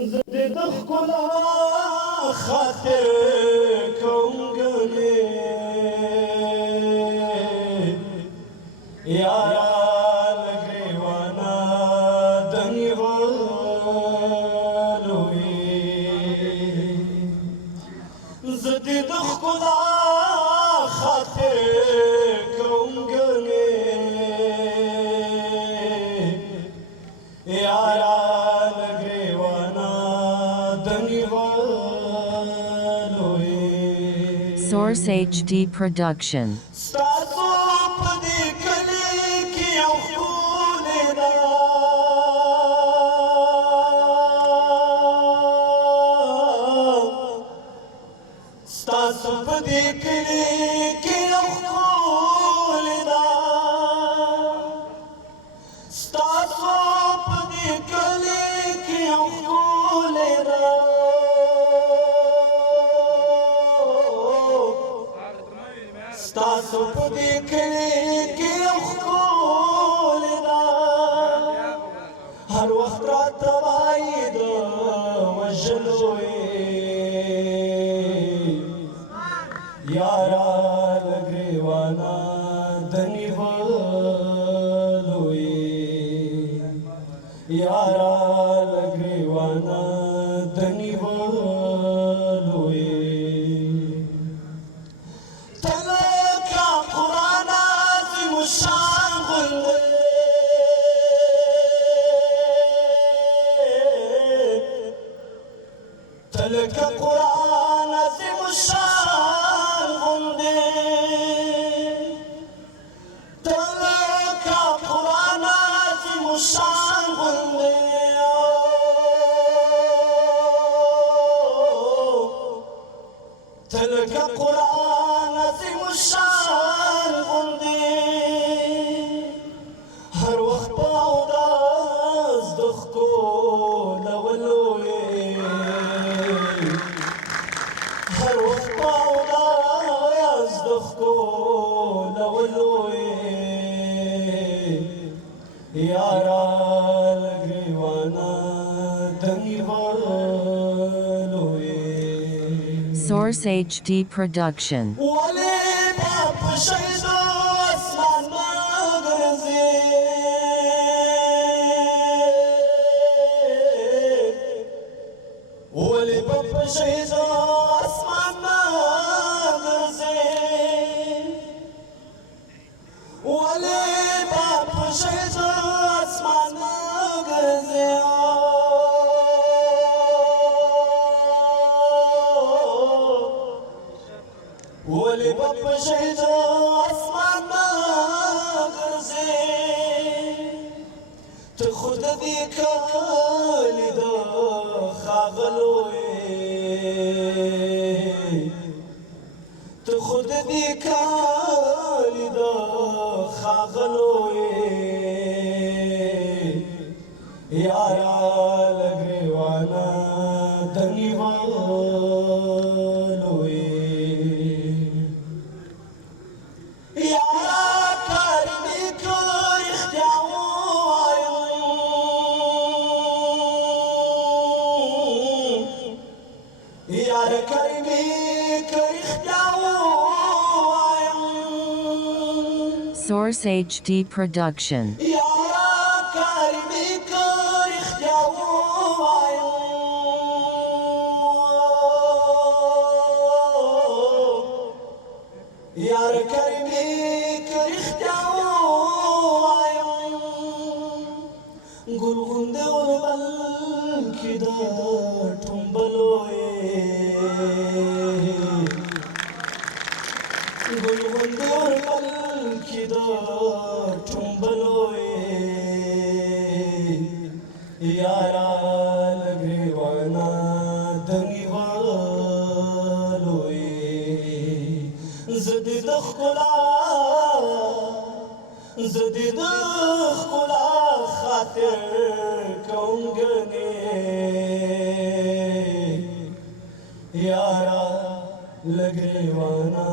زدي دخكلا خاطركم قلي يا لقريوانا دني غلوي زدي دخكلا خاطركم قلي يا Source HD Production. ستاسو په دې کلي کې یو ښکلی ده هر وخت راته وایي د وژلو یاره له ګریوانه د نیولو یاره له ګریوانه د نیولو تلك قرآن عظيم الشان غندي تلك قرآن عظيم الشان غندي تلك قرآن عظيم الشان غندي هر وخت باوداز دخكو لولوي یارا لګریوانا دني غلوي Source HD Production. ولي باب شهد اسمان مغرزي ولي باب شهد اسمان مغرزي ولي باب شهد اسمان مغرزي ولي باب شهد اسمان مغرزي تخد دي كالي دا خاغلوي تخد دي كالي دا خاغلوي یارا لګریوانا دني غلوي یارا کریمی کو اختیاو آیو یارا کریمی کو اختیاو آیو Source HD Production. یار کریمی کرختیاو آیم گلغنده وربل کی دا ټومبلوی گلغنده وربل کی دا ټومبلوی یارا لګریوانا دني غلوی زدي دخلا زدي دخلا خاطر كون غني يارا لګریوانا